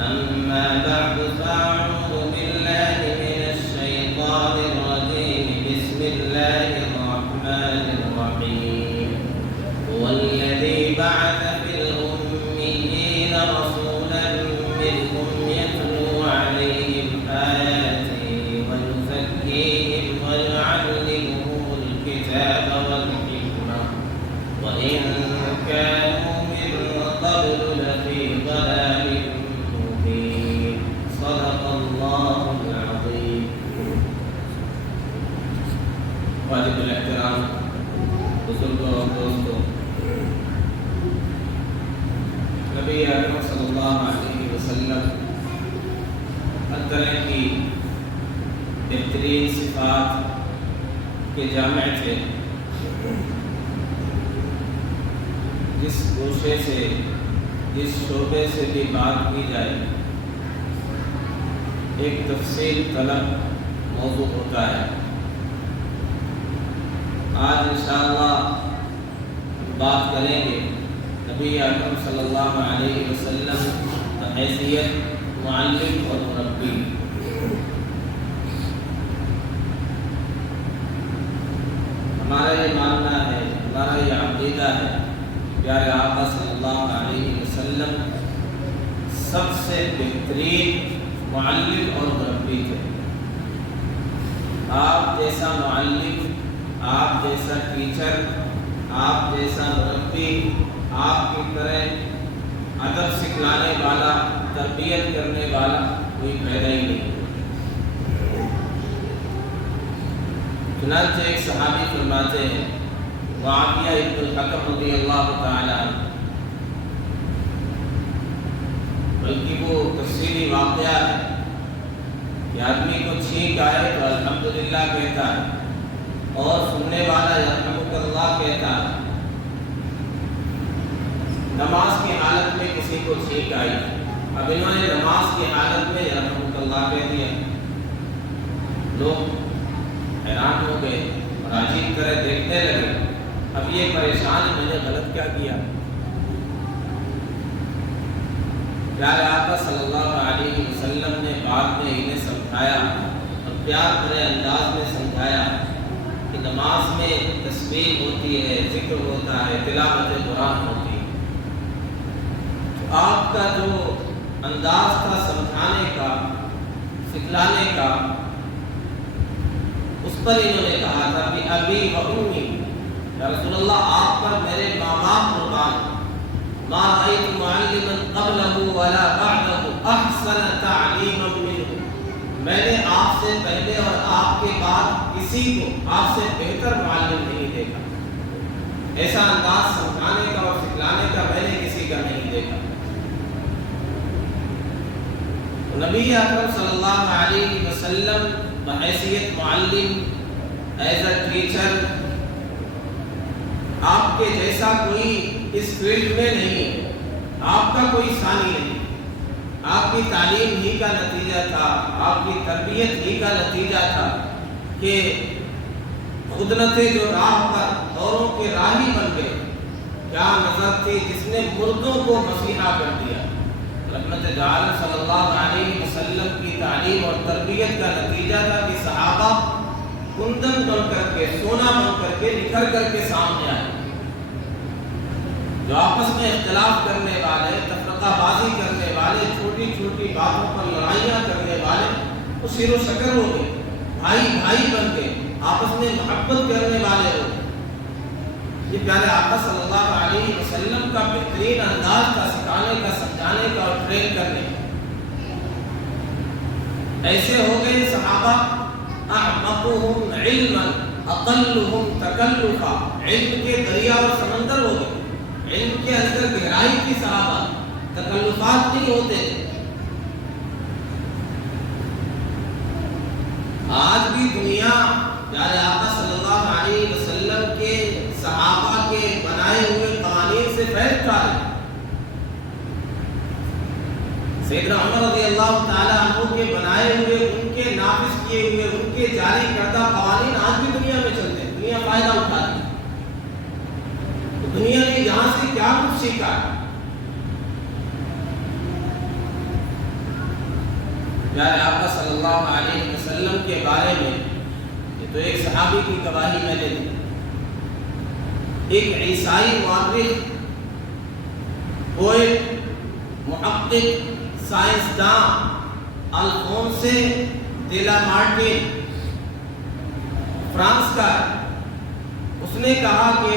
أما بعد فأعوذ بالله من الشيطان الرجيم بسم الله الرحمن الرحيم هو الذي بعث في الأميين رسولا منهم يتلو عليهم آياته ويزكيهم ويعلمهم الكتاب والحكمة وإن كانوا من قبل لفي ضلال مبين صدق الله العظيم. واجب الاحترام بزرگوں اور دوستوں، نبی اکرم صلی اللہ علیہ وسلم ہر طرح کی بہترین صفات کے جامع تھے. جس گوشے سے جس شعبے سے بھی بات کی جائے ایک تفصیل طلب موضوع ہوتا ہے. آج انشاءاللہ بات کریں گے نبی اکرم صلی اللہ علیہ وسلم بحیثیت معلم اور مربی. ہمارا یہ ماننا ہے، ہمارا یہ عقیدہ ہے، پیارے آقا صلی اللہ علیہ وسلم سب سے بہترین معلم اور مربی تھے. آپ جیسا معلم، آپ جیسا ٹیچر، آپ جیسا مربی، آپ کی طرح ادب سکھلانے والا، تربیت کرنے والا کوئی پیدا ہی نہیں. چنانچہ ایک صحابی فرماتے ہیں، معاویہ ابن الحکم رضی اللہ تعالی عنہ، بلکہ وہ تفصیلی واقعہ ہے کہ آدمی کو چھینک آئے تو الحمدللہ کہتا ہے اور سننے والا یرحمک اللہ کہتا ہے. نماز کی حالت میں کسی کو چھینک آئی، اب انہوں نے نماز کی حالت میں یرحمک اللہ کہہ دیا. لوگ حیران ہو گئے اور عجیب طرح دیکھنے لگے. اب یہ پریشان، میں نے غلط کیا کیا؟ پیارے آقا صلی اللہ علیہ وسلم نے بعد میں انہیں سمجھایا اور پیار بھرے انداز میں سمجھایا کہ نماز میں تسبیح ہوتی ہے، ذکر ہوتا ہے، تلاوت قرآن ہوتی ہے. تو آپ کا جو انداز تھا سمجھانے کا، سکھلانے کا، اس پر انہوں نے کہا تھا کہ ابی و امی، یا رسول اللہ آپ پر میرے ماں باپ قربان. ما رأيت معلما قبله ولا بعده احسن تعلیما منه، میں نے آپ سے پہلے اور آپ کے بعد کسی کو آپ سے بہتر معلم نہیں دیکھا. ایسا انداز سمجھانے کا اور سکھلانے کا میں نے کسی کا نہیں دیکھا. نبی اکرم صلی اللہ علیہ وسلم بحیثیت معلم، ایز اے ٹیچر، آپ کے جیسا کوئی اس فیلڈ میں نہیں، آپ کا کوئی ثانی نہیں. آپ کی تعلیم ہی کا نتیجہ تھا، آپ کی تربیت ہی کا نتیجہ تھا کہ خود نہ تھے جو راہ پر اوروں کے راہی بن گئے. کیا نظر تھی جس نے مردوں کو مسیحا کر دیا. رحمت عالم صلی اللہ علیہ وسلم کی تعلیم اور تربیت کا نتیجہ تھا کہ صحابہ کندن بن کر کے، سونا بن کر کے، نکھر کر کے سامنے آئے. جو آپس میں اختلاف کرنے والے، تفرقہ بازی کرنے والے، چھوٹی چھوٹی باتوں پر لڑائیاں کرنے والے، وہ سیر و شکر ہو گئے، بھائی بھائی بن کے آپس میں محبت کرنے والے ہو گئے. یہ پیارے آقا صلی اللہ علیہ وسلم کا بہترین انداز تھا سکھانے کا، سمجھانے کا اور ٹرین کرنے کا. ایسے ہو گئے صحابہ اعمقهم علما اقلهم تکلفا، علم کے دریا اور سمندر ہو گئے. علم کے اندر گہرائی کی صحابہ، تکلفات نہیں ہوتے. آج بھی دنیا پیارے آقا صلی اللہ علیہ وسلم کے صحابہ کے بنائے ہوئے قوانین سے فیض اٹھا رہی. سیدنا عمر رضی اللہ تعالی عنہ کے بنائے ہوئے، ان کے نافذ کیے ہوئے، ان کے جاری کردہ قوانین آج بھی دنیا میں چلتے ہیں. دنیا فائدہ اٹھا رہی ہے. دنیا نے یہاں سے کیا کچھ سیکھا؟ پیارے آقا صلی اللہ علیہ وسلم کے بارے میں، یہ تو ایک صحابی کی گواہی میں نے دی، ایک عیسائی مورخ، پوئٹ، محقق، سائنسداں الفونسے دے لا مارٹن فرانس کا، اس نے کہا کہ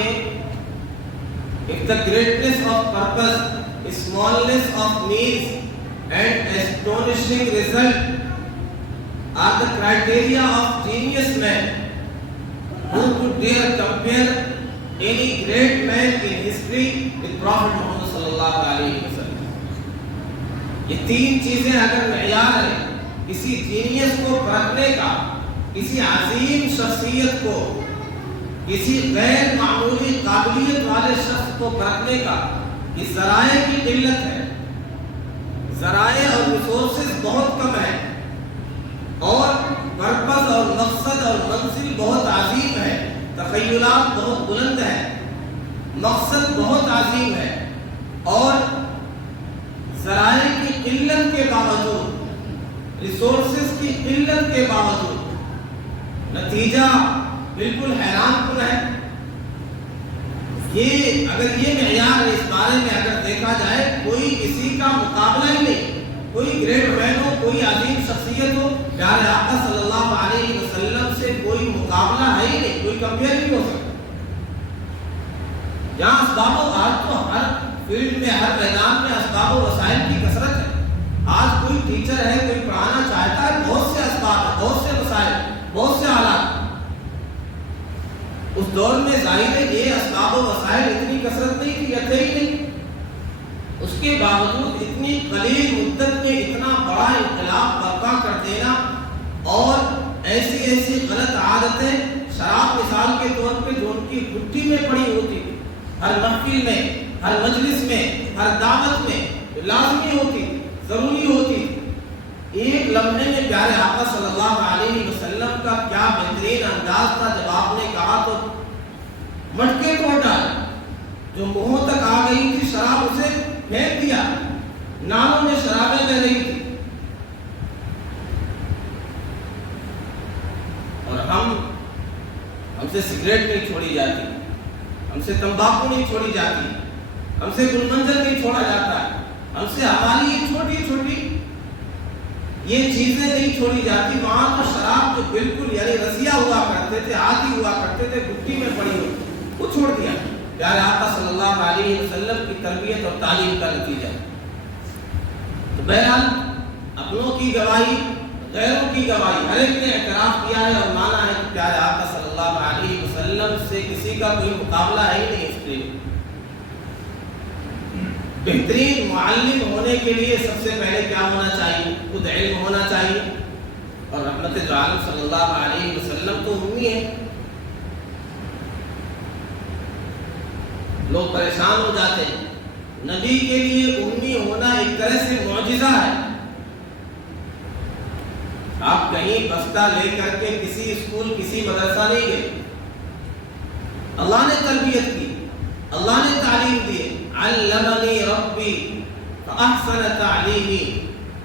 if the greatness of purpose, smallness of means and astonishing result are the criteria of genius man, who could dare compare any great man in history with Prophet Muhammad sallallahu alaihi wasallam. یہ تین چیزیں اگر معیار ہے کسی genius کو پرکھنے کا، کسی عظیم شخصیت کو، کسی غیر معمولی قابلیت والے شخص کو پرکھنے کا، یہ ذرائع کی قلت ہے، ذرائع اور ریسورسز بہت کم ہیں، اور پرپس اور مقصد اور منزل بہت عظیم ہے، تخیلات بہت بلند ہیں، مقصد بہت عظیم ہے، اور ذرائع کی قلت کے باوجود، ریسورسز کی قلت کے باوجود نتیجہ بالکل حیران کن ہے۔ یہ اگر یہ معیار اس بارے میں اگر دیکھا جائے، کوئی کسی کا مقابلہ ہی نہیں، کوئی گریٹ مین ہو، کوئی عظیم شخصیت ہو، پیارے آقا صلی اللہ علیہ وسلم سے کوئی مقابلہ ہے ہی نہیں، کوئی کمپیئر نہیں ہو سکتا۔ جہاں اسباب و آج تو ہر فیلڈ میں، ہر میدان میں اسباب و وسائل کی کثرت ہے۔ آج کوئی ٹیچر ہے، کوئی پڑھانا چاہتا ہے، بہت سے اسباب ہیں، بہت سے وسائل، بہت سے آلات۔ اس دور میں ظاہر ہے یہ اسباب و وسائل اتنی کثرت نہیں تھی، یا تھے ہی نہیں، اس کے باوجود اتنی قلیل مدت میں اتنا بڑا انقلاب برپا کر دینا، اور ایسی ایسی غلط عادتیں، شراب مثال کے طور پہ جو ان کی گھٹی میں پڑی ہوتی، ہر محفل میں، ہر مجلس میں، ہر دعوت میں لازمی ہوتی، ضروری ہوتی، ایک لمحے میں پیارے آقا صلی اللہ علیہ وسلم کا کیا بہترین انداز تھا، جب آپ نے کہا تو مٹکے توڑ ڈالے، جو منہوں تک آ گئی تھی شراب اسے پھینک دیا، نالوں میں شرابیں بہ رہی تھی، اور ہم سے سگریٹ نہیں چھوڑی جاتی، ہم سے تمباکو نہیں چھوڑی جاتی، ہم سے گل منظر نہیں چھوڑا جاتا، ہم سے ہماری یہ چھوٹی چھوٹی یہ چیزیں نہیں چھوڑی جاتی۔ وہاں تو شراب جو بالکل یعنی رسیا ہوا کرتے تھے، عادی ہوا کرتے تھے، گھٹی میں پڑی ہوئی، وہ چھوڑ دیا۔ پیارے آقا صلی اللہ علیہ وسلم کی تربیت اور تعلیم کا نتیجہ۔ تو بہرحال اپنوں کی گواہی، غیروں کی گواہی، ہر ایک نے اعتراف کیا ہے اور مانا ہے کہ پیارے آقا صلی اللہ علیہ وسلم سے کسی کا کوئی مقابلہ ہے ہی نہیں۔ اس لیے بہترین معلم ہونے کے لیے سب سے پہلے کیا ہونا چاہیے؟ خود علم ہونا چاہیے، اور رحمت عالم صلی اللہ علیہ وسلم تو امی ہے۔ لوگ پریشان ہو جاتے ہیں، نبی کے لیے امی ہونا ایک طرح سے معجزہ ہے۔ آپ کہیں بستہ لے کر کے کسی اسکول، کسی مدرسہ نہیں گئے، اللہ نے تربیت کی، اللہ نے تعلیم دی، علمنی ربی فاحسن تعلیمی،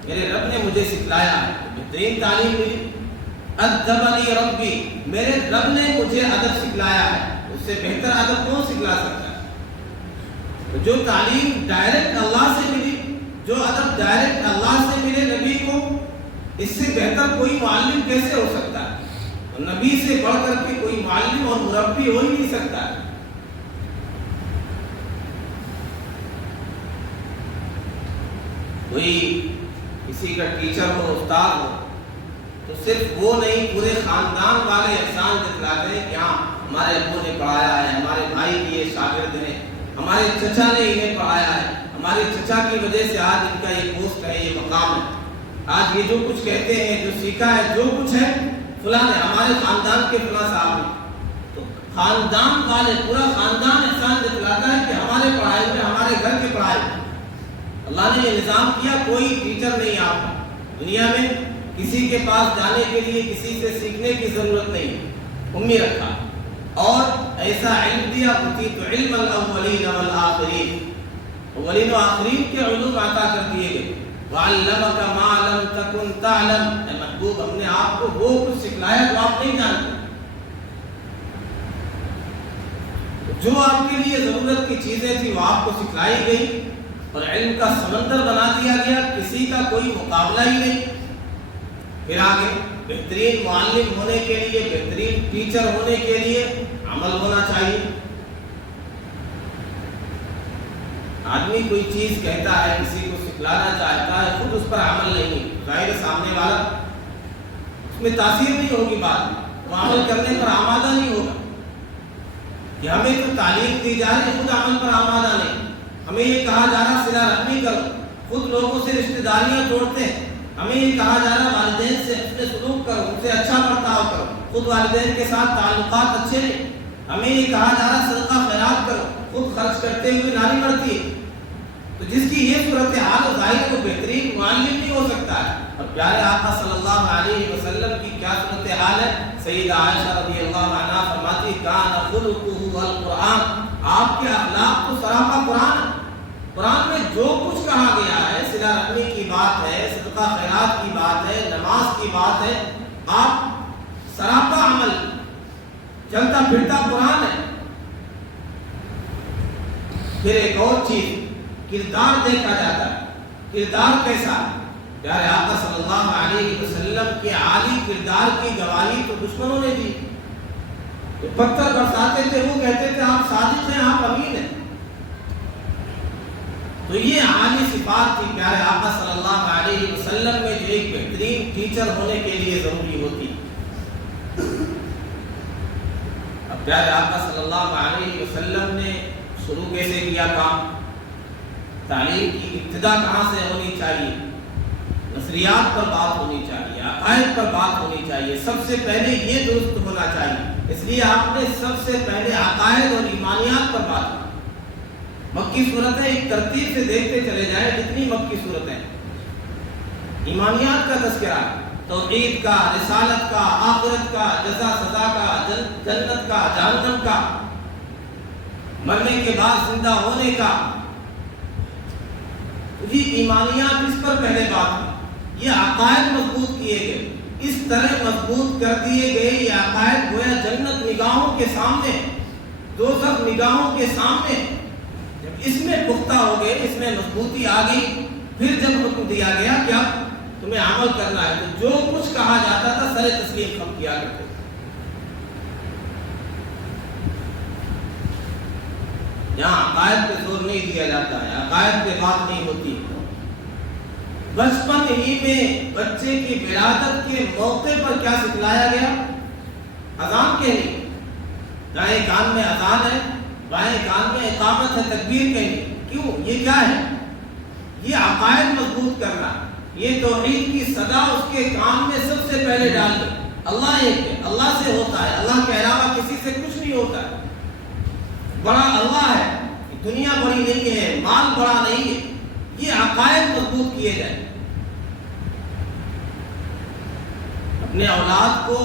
میرے رب نے مجھے سکھلایا، بہترین تعلیم ملی۔ ادبنی ربی، میرے رب نے مجھے ادب سکھلایا ہے، اس سے بہتر ادب کون سکھلا سکتا ہے؟ جو تعلیم ڈائریکٹ اللہ سے ملی، جو ادب ڈائریکٹ اللہ سے ملے نبی کو، اس سے بہتر کوئی معلم کیسے ہو سکتا ہے؟ نبی سے بڑھ کر کے کوئی معلم اور مربی ہو ہی نہیں سکتا ہے۔ کوئی کسی کا ٹیچر ہو، استاد ہو، تو صرف وہ نہیں، پورے خاندان والے احسان جتلاتے ہیں کہ ہاں ہمارے ابو نے پڑھایا ہے، ہمارے بھائی بھی یہ شاگرد ہیں، ہمارے چچا نے انہیں پڑھایا ہے، ہمارے چچا کی وجہ سے آج ان کا یہ پوسٹ ہے، یہ مقام ہے، آج یہ جو کچھ کہتے ہیں، جو سیکھا ہے، جو کچھ ہے، فلاں نے، ہمارے خاندان کے فلاں صاحب نے۔ تو خاندان والے، پورا خاندان احسان جتلاتا ہے کہ ہمارے پڑھائے ہوئے، ہمارے گھر کے پڑھائے ہوئے۔ اللہ نے یہ نظام کیا، کوئی ٹیچر نہیں آپ کا دنیا میں، کسی کے پاس جانے کے لیے، کسی سے سیکھنے کی ضرورت نہیں، امی رکھا، اور ایسا علم دیا، اُوتِیتُ عِلْمَ الْأَوَّلِينَ وَالْآخِرِينَ، اولین و آخرین کے علوم عطا کر دیے گئے۔ وَعَلَّمَكَ مَا لَمْ تَكُنْ تعلم، اے محبوب ہم نے آپ کو وہ کچھ سکھلایا جو آپ نہیں جانتے. جو آپ کے لیے ضرورت کی چیزیں تھی وہ آپ کو سکھلائی گئی اور علم کا سمندر بنا دیا گیا، کسی کا کوئی مقابلہ ہی نہیں. پھر آگے بہترین معلم ہونے کے لیے، بہترین ٹیچر ہونے کے لیے عمل ہونا چاہیے. آدمی کوئی چیز کہتا ہے، کسی کو سکھلانا چاہتا ہے، خود اس پر عمل نہیں، ظاہر سامنے والا اس میں تاثیر نہیں ہوگی، بات وہ عمل کرنے پر آمادہ نہیں ہوگا. کہ ہمیں تو تعلیم دی جا رہی ہے، خود عمل پر آمادہ نہیں. ہمیں یہ کہا جا رہا صلہ رحمی کرو، خود لوگوں سے رشتہ داریاں توڑتے ہیں. ہمیں یہ کہا جا رہا والدین سے اپنے سلوک کرو، ان سے اچھا برتاؤ کرو، خود والدین کے ساتھ تعلقات اچھے نہیں. ہمیں یہ کہا جا رہا صدقہ خیرات کرو، خود خرچ کرتے ہوئے نالی بڑھتی ہے. تو جس کی یہ صورتحال ہو، ظاہر وہ بہترین معلم نہیں ہو سکتا ہے. اور پیارے آقا صلی اللہ علیہ وسلم کی کیا صورتحال ہے؟ سیدہ عائشہ رضی اللہ عنہا فرماتی کان خلقہ القرآن، آپ کے اخلاق تو سراپا قرآن ہے. قرآن میں جو کچھ کہا گیا ہے، صلہ رحمی کی بات ہے، صدقہ خیرات کی بات ہے، نماز کی بات ہے، آپ سراپا عمل، چلتا پھرتا قرآن ہے. پھر ایک اور چیز، کردار دیکھا جاتا ہے. کردار کیسا؟ پیارے آقا صلی اللہ علیہ وسلم کے عالی کردار کی گواہی تو دشمنوں نے دی. تو پتھر برساتے تھے، وہ کہتے تھے آپ صادق ہیں، آپ امین ہیں. تو یہ عالی صفات تھی پیارے آقا صلی اللہ علیہ وسلم میں، جو ایک بہترین ٹیچر ہونے کے لیے ضروری ہوتی. اب پیارے آقا صلی اللہ علیہ وسلم نے شروع کیسے کیا کام؟ تعلیم کی ابتدا کہاں سے ہونی چاہیے؟ نظریات پر بات ہونی چاہیے، عقائد پر بات ہونی چاہیے. سب سے پہلے یہ درست ہونا چاہیے. اس لیے آپ نے سب سے پہلے عقائد اور ایمانیات پر بات کی. مکی صورتیں ایک ترتیب سے دیکھتے چلے جائیں، جتنی مکی صورتیں ایمانیات کا تذکرہ، توحید کا، رسالت کا، آخرت کا، جزا سزا کا، جنت کا، جہنم کا، مرنے کے بعد زندہ ہونے کا. یہ ایمانیات، اس پر پہلے بات ہے. یہ عقائد مضبوط کیے گئے، اس طرح مضبوط کر دیے گئے یہ عقائد، گویا جنت نگاہوں کے سامنے، دوزخ نگاہوں کے سامنے. جب اس میں پختہ ہو گئے، اس میں مضبوطی آ گئی، پھر جب حکم دیا گیا کہ اب تمہیں عمل کرنا ہے، تو جو کچھ کہا جاتا تھا سر تسلیم ہم کیا کرتے. یہاں عقائد پہ زور نہیں دیا جاتا ہے، عقائد پہ بات نہیں ہوتی. بچپن ہی میں بچے کی ولادت کے موقع پر کیا سکھلایا گیا؟ اذان کہنی. دائیں کان میں اذان ہے، بائیں کان میں اقامت ہے، تکبیر کہنی. کیوں؟ یہ کیا ہے؟ یہ عقائد مضبوط کرنا. یہ توحید کی صدا اس کے کان میں سب سے پہلے ڈال دیں. اللہ ایک ہے، اللہ سے ہوتا ہے، اللہ کے علاوہ کسی سے کچھ نہیں ہوتا ہے. بڑا اللہ ہے، دنیا بڑی نہیں ہے، مال بڑا نہیں ہے. یہ عقائد مضبوط کیے جائیں. اپنے اولاد کو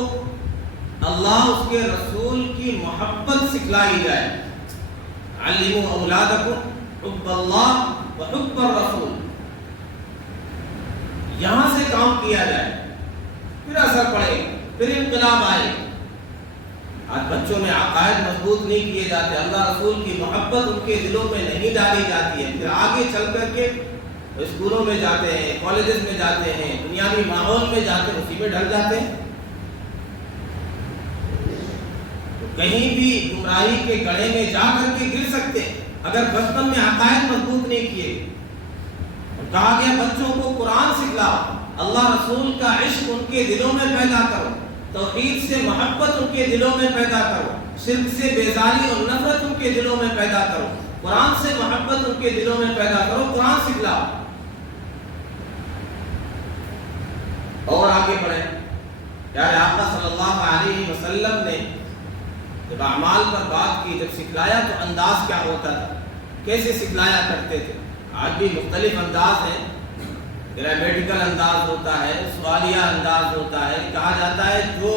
اللہ، اس کے رسول کی محبت سکھلائی جائے. علموا اولادکم حب اللہ و حب الرسول. یہاں سے کام کیا جائے، پھر اثر پڑے، پھر انقلاب آئے. آج بچوں میں عقائد مضبوط نہیں کیے جاتے، اللہ رسول کی محبت ان کے دلوں میں نہیں ڈالی جاتی ہے. پھر آگے چل کر کے اسکولوں میں جاتے ہیں، کالجز میں جاتے ہیں، دنیاوی ماحول میں جاتے ہیں، اسی میں ڈھل جاتے ہیں. کہیں بھی گمراہی کے گڑھے میں جا کر کے گر سکتے ہیں اگر بچپن میں عقائد مضبوط نہیں کیے. کہا گیا بچوں کو قرآن سکھلاؤ، اللہ رسول کا عشق ان کے دلوں میں پیدا کرو، توحید سے محبت ان کے دلوں میں پیدا کرو، شرک سے بیزاری اور نفرت ان کے دلوں میں پیدا کرو، قرآن سے محبت ان کے دلوں میں پیدا کرو، قرآن سکھلاؤ. اور آگے بڑھیں. پیارے آقا صلی اللہ علیہ وسلم نے جب اعمال پر بات کی، جب سکھلایا تو انداز کیا ہوتا تھا، کیسے سکھلایا کرتے تھے. آج بھی مختلف انداز ہیں، گرامیٹیکل انداز ہوتا ہے، سوالیہ انداز ہوتا ہے. کہا جاتا ہے جو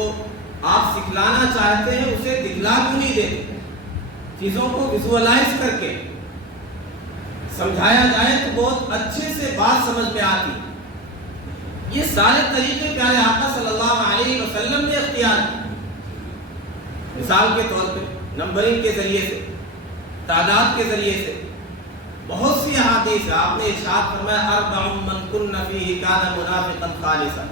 آپ سکھلانا چاہتے ہیں اسے دکھلا کیوں نہیں دیتے، چیزوں کو ویژوالائز کر کے سمجھایا جائے تو بہت اچھے سے بات سمجھ میں آتی. یہ سارے طریقے پیارے آقا صلی اللہ علیہ وسلم نے اختیار کیے۔ مثال کے طور پہ نمبرنگ کے ذریعے سے، تعداد کے ذریعے سے، بہت سی احادیث ہے۔ آپ نے ارشاد فرمایا اربع من کن فیہ کان منافقا خالصا،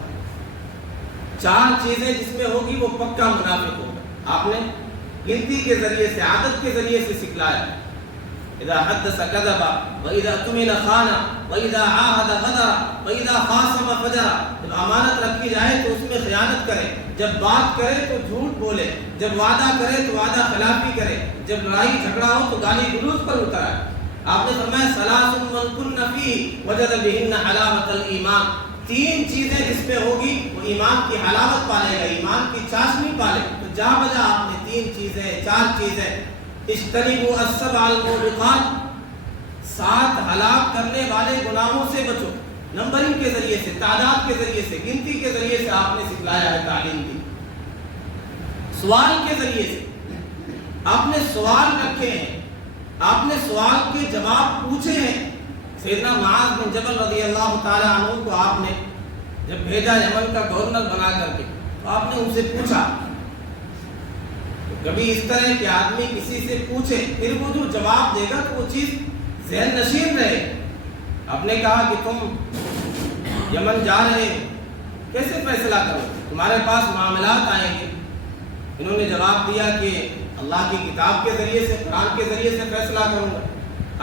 4 چیزیں جس میں ہوگی وہ پکا منافق ہوگا۔ آپ نے گنتی کے ذریعے سے، عادت کے ذریعے سے سکھلایا۔ اذا حدث كذب واذا اؤتمن خان واذا عاهد غدر واذا خاصم فجر، جب امانت رکھی جائے تو اس میں خیانت کرے، جب بات کرے تو جھوٹ بولے، جب وعدہ کرے تو وعدہ خلافی کرے، جب لڑائی جھگڑا ہو تو گالی گلوچ پر اتر آئے۔ آپ نے فرمایا ثلاث من کن فیہ وجد بہن حلاوۃ الایمان، 3 چیزیں جس میں ہوگی وہ ایمان کی حلاوت پالے گا، ایمان کی چاشنی پالے گا۔ تو جا بجا آپ نے 3 چیزیں، 4 چیزیں، اجتنبوا السبع الموبقات، 7 ہلاک کرنے والے گناہوں سے بچو۔ نمبرنگ کے ذریعے سے، تعداد کے ذریعے سے، گنتی کے ذریعے سے آپ نے سکھلایا ہے، تعلیم دی۔ سوال کے ذریعے سے آپ نے سوال رکھے ہیں، آپ نے سوال کے جواب پوچھے ہیں۔ سیدنا معاذ بن جبل رضی اللہ تعالی عنہ کو آپ نے جب بھیجا یمن کا گورنر بنا کر کے، تو آپ نے ان سے پوچھا۔ کبھی اس طرح کہ آدمی کسی سے پوچھے، پھر وہ جو جواب دے گا تو وہ چیز ذہن نشین رہے۔ آپ نے کہا کہ تم یمن جا رہے ہو، کیسے فیصلہ کرو، تمہارے پاس معاملات آئیں گے۔ انہوں نے جواب دیا کہ اللہ کی کتاب کے ذریعے سے، قرآن کے ذریعے سے فیصلہ کروں گا۔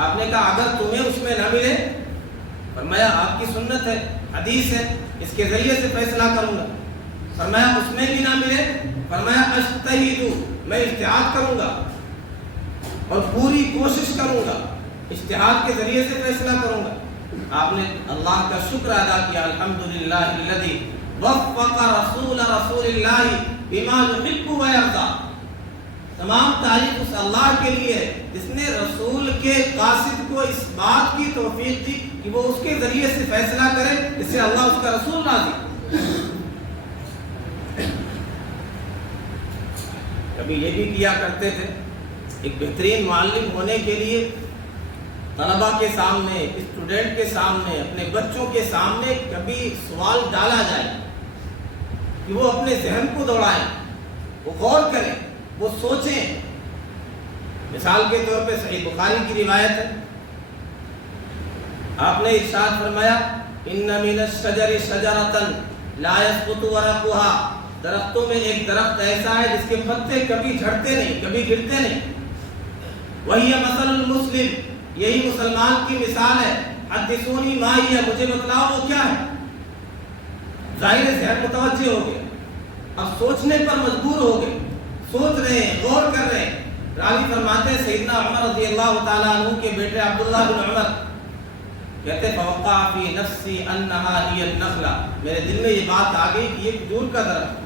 آپ نے کہا اگر تمہیں اس میں نہ ملے، فرمایا آپ کی سنت ہے، حدیث ہے، اس کے ذریعے سے فیصلہ کروں گا۔ فرمایا اس میں بھی نہ ملے، فرمایا اجتہد، میں اجتہاد کروں گا اور پوری کوشش کروں گا، اجتہاد کے ذریعے سے فیصلہ کروں گا۔ آپ نے اللہ کا شکر ادا کیا، الحمدللہ الذی وفق رسول اللہ بما یحب و یرضی۔ تمام تعریف اس اللہ کے لیے ہے جس نے رسول کے قاصد کو اس بات کی توفیق دی کہ وہ اس کے ذریعے سے فیصلہ کرے جس سے اللہ اس کا رسول راضی۔ کبھی یہ بھی کیا کرتے تھے، ایک بہترین معلم ہونے کے لیے طلبہ کے سامنے، اسٹوڈنٹ کے سامنے، اپنے بچوں کے سامنے کبھی سوال ڈالا جائے کہ وہ اپنے ذہن کو دوڑائیں، وہ غور کریں، وہ سوچیں۔ مثال کے طور پہ صحیح بخاری کی روایت ہے، آپ نے ارشاد فرمایا ان من الشجر شجرۃ لا یسقط ورقها، درختوں میں ایک درخت ایسا ہے جس کے پتے کبھی جھڑتے نہیں، کبھی گرتے نہیں۔ وہی مثل المسلم، یہی مسلمان کی مثال ہے۔ حدثونی ما ہی، مجھے بتلاؤ وہ کیا ہے۔ ظاہر ذہن متوجہ ہو گئے، اب سوچنے پر مجبور ہو گئے، سوچ رہے ہیں، غور کر رہے ہیں۔ راوی فرماتے ہیں سیدنا عمر رضی اللہ تعالیٰ عنہ کے بیٹے عبداللہ بن عمر کہتے فوقع فی نفسی انہا ہی النخلہ، میرے دل میں یہ بات آ گئی کہ یہ کھجور کا درخت۔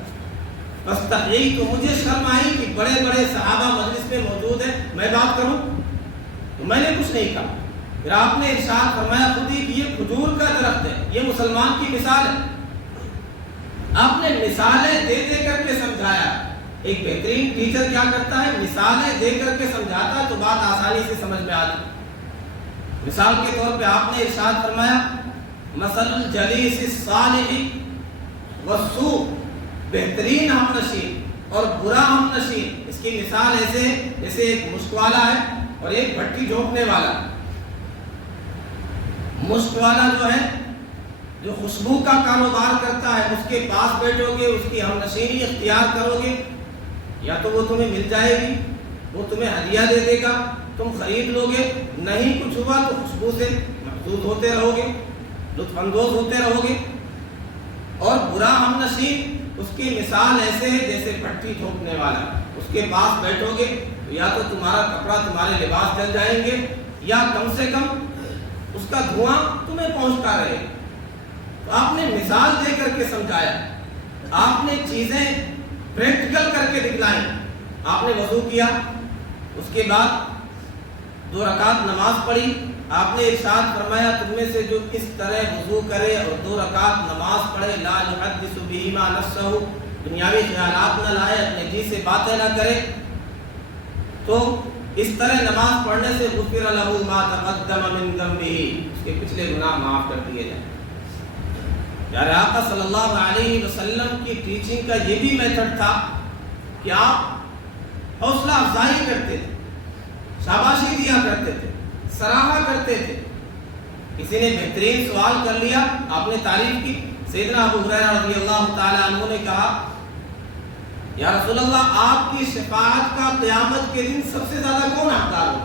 فاستحییت، تو مجھے شرم آئی کہ بڑے بڑے صحابہ مجلس میں موجود ہیں، میں بات کروں، تو میں نے کچھ نہیں کہا۔ پھر آپ نے ارشاد فرمایا خود ہی کہ یہ کھجور کا درخت ہے، یہ مسلمان کی مثال ہے۔ آپ نے مثالیں دے دے کر کے سمجھایا۔ ایک بہترین ٹیچر کیا کرتا ہے، مثالیں دے کر کے سمجھاتا ہے تو بات آسانی سے سمجھ میں آتی۔ مثال کے طور پہ آپ نے ارشاد فرمایا مثل الجلیس الصالح والسوء، بہترین ہم نشین اور برا ہم نشین، اس کی مثال ایسے جیسے ایک مشک والا ہے اور ایک بھٹی جھونکنے والا۔ مشک والا جو ہے، جو خوشبو کا کاروبار کرتا ہے، اس کے پاس بیٹھو گے، اس کی ہم نشینی اختیار کرو گے، یا تو وہ تمہیں مل جائے گی، وہ تمہیں ہدیہ دے دے گا، تم خرید لو گے، نہیں کچھ ہوا تو خوشبو سے محظوظ ہوتے رہو گے، لطف اندوز ہوتے رہو گے۔ اور برا ہم نشین، اس کی مثال ایسے ہے جیسے بھٹی ٹھوکنے والا، اس کے پاس بیٹھو گے تو یا تو تمہارا کپڑا، تمہارے لباس جل جائیں گے، یا کم سے کم اس کا دھواں تمہیں پہنچتا رہے۔ تو آپ نے مثال دے کر کے سمجھایا، آپ نے چیزیں پریکٹیکل کر کے دکھلائیں۔ آپ نے وضو کیا، اس کے بعد 2 رکعت نماز پڑھی، آپ نے ارشاد فرمایا تم میں سے جو اس طرح وضو کرے اور 2 رکعت نماز پڑھے، لا یحدث بہما نفسہ، دنیاوی خیالات نہ لائے، اپنے جی سے باتیں نہ کرے، تو اس طرح نماز پڑھنے سے غفر لہ ما تقدم من ذنبہ، اس کے پچھلے گناہ معاف کر دیے جائیں۔ پیارے آقا صلی اللہ علیہ وسلم کی ٹیچنگ کا یہ بھی میتھڈ تھا کہ آپ حوصلہ افزائی کرتے تھے، شاباشی دیا کرتے تھے، سراہا کرتے تھے۔ کسی نے بہترین سوال کر لیا، آپ نے تعریف کی۔ سیدنا ابو ہریرہ رضی اللہ تعالی عنہ نے کہا یا رسول اللہ، آپ کی شفاعت کا قیامت کے دن سب سے زیادہ کون حقدار ہو؟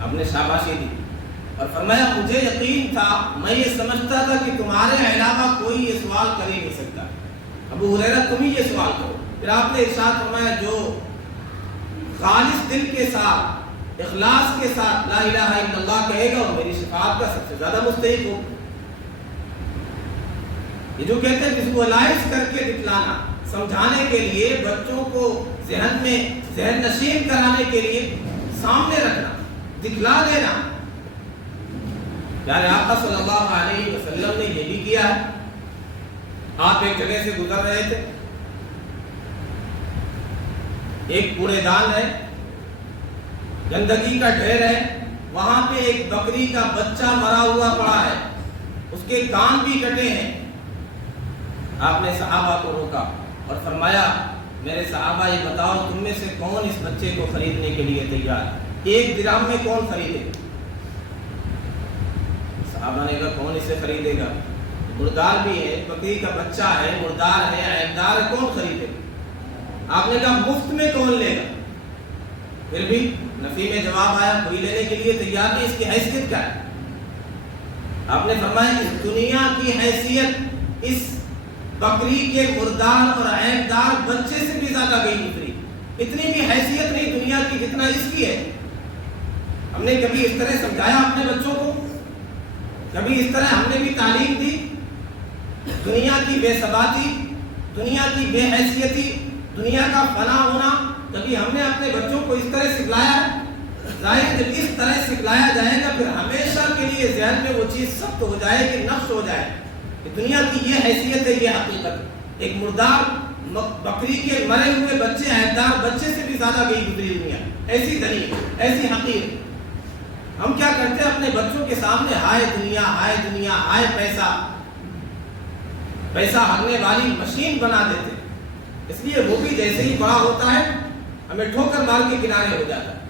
آپ نے شاباشی دی اور فرمایا مجھے یقین تھا، میں یہ سمجھتا تھا کہ تمہارے علاوہ کوئی یہ سوال کر ہی نہیں سکتا، ابو ہریرہ تم ہی یہ سوال کرو۔ پھر آپ نے ارشاد فرمایا جو خالص دل کے ساتھ، اخلاص کے ساتھ لا الہ الا اللہ کہے گا اور میری شفاعت کا سب سے زیادہ مستحق ہو۔ یہ جو کہتے ہیں ویژوالائز کر کے دکھلانا، سمجھانے کے لیے، بچوں کو ذہن میں ذہن نشین کرانے کے لیے سامنے رکھنا، دکھلا دینا۔ پیارے آقا صلی اللہ علیہ وسلم نے یہ بھی کیا ہے۔ آپ ایک جگہ سے گزر رہے تھے، ایک کوڑے دان ہے، گندگی کا ڈھیر ہے، وہاں پہ ایک بکری کا بچہ مرا ہوا پڑا ہے، اس کے کان بھی کٹے ہیں۔ آپ نے صحابہ کو روکا اور فرمایا میرے صحابہ یہ بتاؤ تم میں سے کون اس بچے کو خریدنے کے لیے تیار ہے؟ 1 درہم میں کون خریدے؟ صحابہ نے کہا کون اسے خریدے گا؟ مردار بھی ہے، بکری کا بچہ ہے، مردار ہے، عیبدار ہے، کون خریدے؟ آپ نے کہا مفت میں کون لے گا؟ پھر بھی نفی میں جواب آیا کوئی لینے کے لیے تیار نہیں، اس کی حیثیت کیا ہے؟ آپ نے فرمایا اس دنیا کی حیثیت اس بکری کے مردار اور عیبدار بچے سے بھی زیادہ گئی گزری، اتنی بھی حیثیت نہیں دنیا کی جتنا اس کی ہے۔ ہم نے کبھی اس طرح سمجھایا اپنے بچوں کو؟ کبھی اس طرح ہم نے بھی تعلیم دی؟ دنیا کی بے ثباتی، دنیا کی بے حیثیتی، دنیا کا فنا ہونا کبھی ہم نے اپنے بچوں کو اس طرح سکھلایا ہے؟ ظاہر جب اس طرح سکھلایا جائے گا پھر ہمیشہ کے لیے ذہن میں وہ چیز سخت ہو جائے گی، نقش ہو جائے کہ دنیا کی یہ حیثیت ہے، یہ حقیقت۔ ایک مردار بکری کے مرے ہوئے بچے، عیبدار بچے سے بھی زیادہ گئی گزری دنیا، ایسی دنیا، ایسی حقیر۔ ہم کیا کرتے ہیں اپنے بچوں کے سامنے ہائے دنیا، ہائے دنیا، ہائے پیسہ، پیسہ ہرنے والی مشین بنا دیتے، اس لیے وہ بھی جیسے ہی بڑا ہوتا ہے ہمیں ٹھوکر مار کے کنارے ہو جاتا ہے۔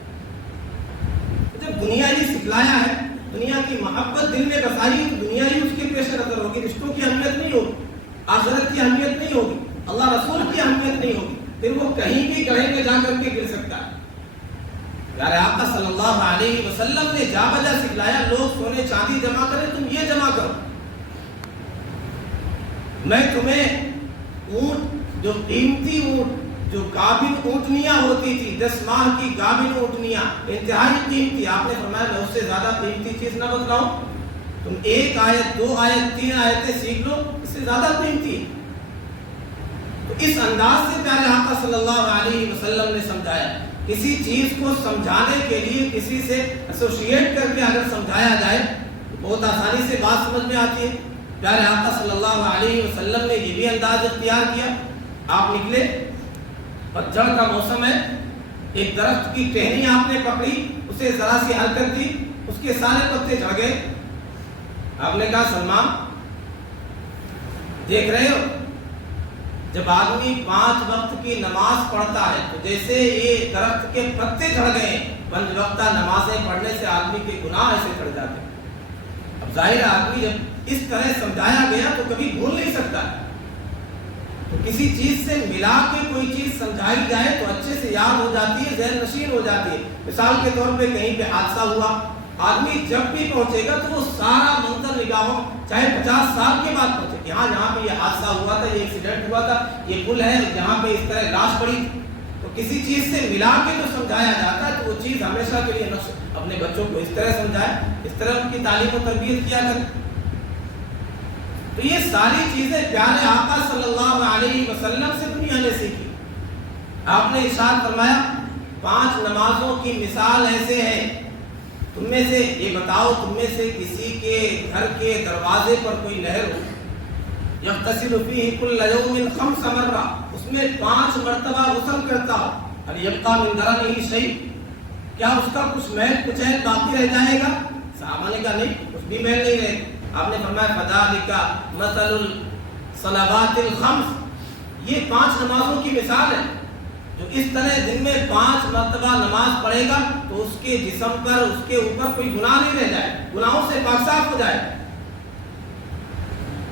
جب دنیا ہی سکھلایا ہے، دنیا کی محبت دل میں بسائی، تو دنیا ہی اس کے پیش نظر ہوگی، رشتوں کی اہمیت نہیں ہوگی، آخرت کی اہمیت نہیں ہوگی، اللہ رسول کی اہمیت نہیں ہوگی، پھر وہ کہیں بھی گڑھے میں جا کر کے گر سکتا ہے۔ پیارے آقا صلی اللہ علیہ وسلم نے جا بجا سکھلایا لوگ سونے چاندی جمع کریں، تم یہ جمع کرو، میں تمہیں اونٹ، جو قیمتی اونٹ، جو گابن اونٹنیاں ہوتی تھی، 10 ماہ کی گابن اونٹنیاں، انتہائی قیمتی، آپ نے فرمایا میں اس سے زیادہ قیمتی چیز نہ بتلاؤں؟ تم 1 آیت 2 آیت 3 آیتیں سیکھ لو، اس سے زیادہ قیمتی ہے۔ تو اس انداز سے پیارے آقا صلی اللہ علیہ وسلم نے سمجھایا۔ کسی چیز کو سمجھانے کے لیے کسی سے ایسوسیٹ کر کے اگر سمجھایا جائے تو بہت آسانی سے بات سمجھ میں آتی ہے۔ پیارے آقا صلی اللہ علیہ وسلم نے یہ بھی انداز اختیار کیا۔ آپ نکلے، پتجھڑ کا موسم ہے، ایک درخت کی ٹہنی آپ نے پکڑی، اسے ذرا سی حرکت دی، اس کے سارے پتے جھڑ گئے۔ آپ نے کہا سلمان دیکھ رہے ہو، جب آدمی 5 وقت کی نماز پڑھتا ہے تو جیسے یہ درخت کے پتے جھڑ گئے، 5 وقتہ نمازیں پڑھنے سے آدمی کے گناہ ایسے جھڑ جاتے ہیں۔ اب ظاہر آدمی جب اس طرح سمجھایا گیا تو کبھی بھول نہیں سکتا، تو کسی چیز سے ملا کے کوئی چیز سمجھائی جائے تو اچھے سے یاد ہو جاتی ہے، ذہن نشین ہو جاتی ہے۔ مثال کے طور پہ کہیں پہ حادثہ ہوا، آدمی جب بھی پہنچے گا تو وہ سارا منظر نگاہوں، چاہے 50 سال کے بعد پہنچے کہ ہاں جہاں پہ یہ حادثہ ہوا تھا، یہ ایکسیڈنٹ ہوا تھا، یہ پل ہے جہاں پہ اس طرح لاش پڑی، تو کسی چیز سے ملا کے جو سمجھایا جاتا ہے تو وہ چیز ہمیشہ کے لیے نقش۔ اپنے بچوں کو اس طرح سمجھائے، اس طرح ان کی تعلیم و تربیت کیا کریں۔ تو یہ ساری چیزیں پیارے آقا صلی اللہ علیہ وسلم سے دنیا نے سیکھی۔ آپ نے ارشاد فرمایا 5 نمازوں کی مثال ایسے ہے، تم میں سے یہ بتاؤ، تم میں سے کسی کے گھر کے دروازے پر کوئی نہر ہو، یغتسل فیہ کل یوم 5 مرہ، اس میں 5 مرتبہ غسل کرتا ہو، ہل یبقی من درنہ شیء، کیا اس کا کچھ میل کچیل باقی رہ جائے گا؟ صحابہ نے کہا نہیں، کچھ بھی میل نہیں رہے۔ آپ نے فرمایا فذالک مثل الصلوات الخمس، یہ 5 نمازوں کی مثال ہے. جو اس طرح دن میں 5 مرتبہ نماز پڑھے گا تو اس کے جسم پر، اس کے اوپر کوئی گناہ نہیں رہ جائے، گناہوں سے پاک صاف ہو جائے.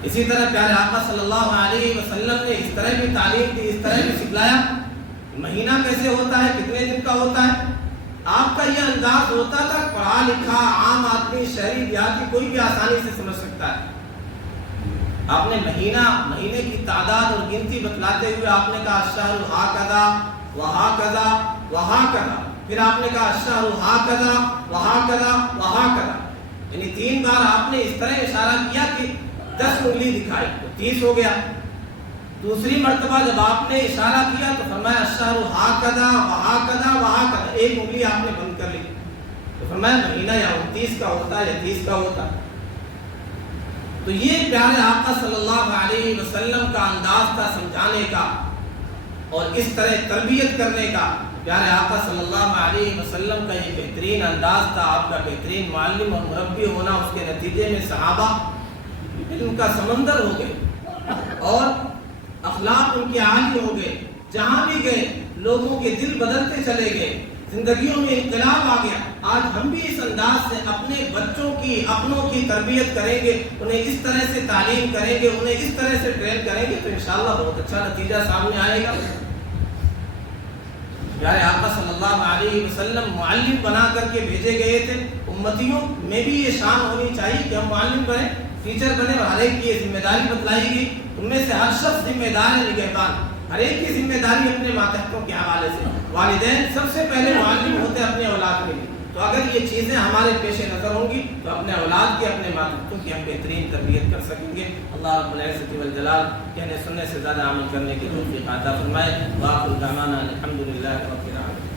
اسی طرح پیارے آقا صلی اللہ علیہ وسلم نے اس طرح بھی تعلیم دی، اس طرح بھی سکھلایا. مہینہ کیسے ہوتا ہے، کتنے دن کا ہوتا ہے. آپ کا یہ انداز ہوتا تھا، پڑھا لکھا عام آدمی، شہری دیہاتی کوئی بھی آسانی سے سمجھ سکتا ہے. آپ نے مہینے کی تعداد اور گنتی بتلاتے ہوئے آپ نے کہا الشہر ہاکذا وہاکذا وہاکذا، پھر آپ نے کہا الشہر ہاکذا وہاکذا وہاکذا، یعنی 3 بار آپ نے اس طرح اشارہ کیا کہ 10 انگلی دکھائی تو 30 ہو گیا. دوسری مرتبہ جب آپ نے اشارہ کیا تو فرمایا الشہر ہاکذا وہاکذا وہاکذا، 1 انگلی آپ نے بند کر لی تو فرمایا مہینہ یا 29 کا ہوتا ہے یا 30 کا ہوتا ہے. تو یہ پیارے آقا صلی اللہ علیہ وسلم کا انداز تھا سمجھانے کا اور اس طرح تربیت کرنے کا. پیارے آقا صلی اللہ علیہ وسلم کا یہ بہترین انداز تھا. آپ کا بہترین معلم اور مربی ہونا، اس کے نتیجے میں صحابہ علم کا سمندر ہو گئے اور اخلاق ان کے عالی ہو گئے. جہاں بھی گئے لوگوں کے دل بدلتے چلے گئے، زندگیوں میں انقلاب آ گیا. آج ہم بھی اس انداز سے اپنے بچوں کی، اپنوں کی تربیت کریں گے، انہیں اس طرح سے تعلیم کریں گے، انہیں اس طرح سے ٹرین کریں گے تو انشاءاللہ بہت اچھا نتیجہ سامنے آئے گا. پیارے آقا صلی اللہ علیہ وسلم معلم بنا کر کے بھیجے گئے تھے. امتیوں میں بھی یہ شان ہونی چاہیے کہ ہم معلم بنے، ٹیچر بنے اور ہر ایک کی یہ ذمہ داری بتلائی گئی. ان میں سے ہر شخص ذمہ دار ہے، نگہبان. ہر ایک کی ذمہ داری اپنے ماتحتوں کے حوالے سے. والدین سب سے پہلے معلم ہوتے ہیں اپنے اولاد کے لیے. تو اگر یہ چیزیں ہمارے پیش نظر ہوں گی تو اپنے اولاد کی، اپنے ماتحتوں کی ہم بہترین تربیت کر سکیں گے. اللہ رب العزت والجلال کہنے سننے سے زیادہ عمل کرنے کی توفیق عطا فرمائے. وآخر دعوانا الحمدللہ رب العالمین.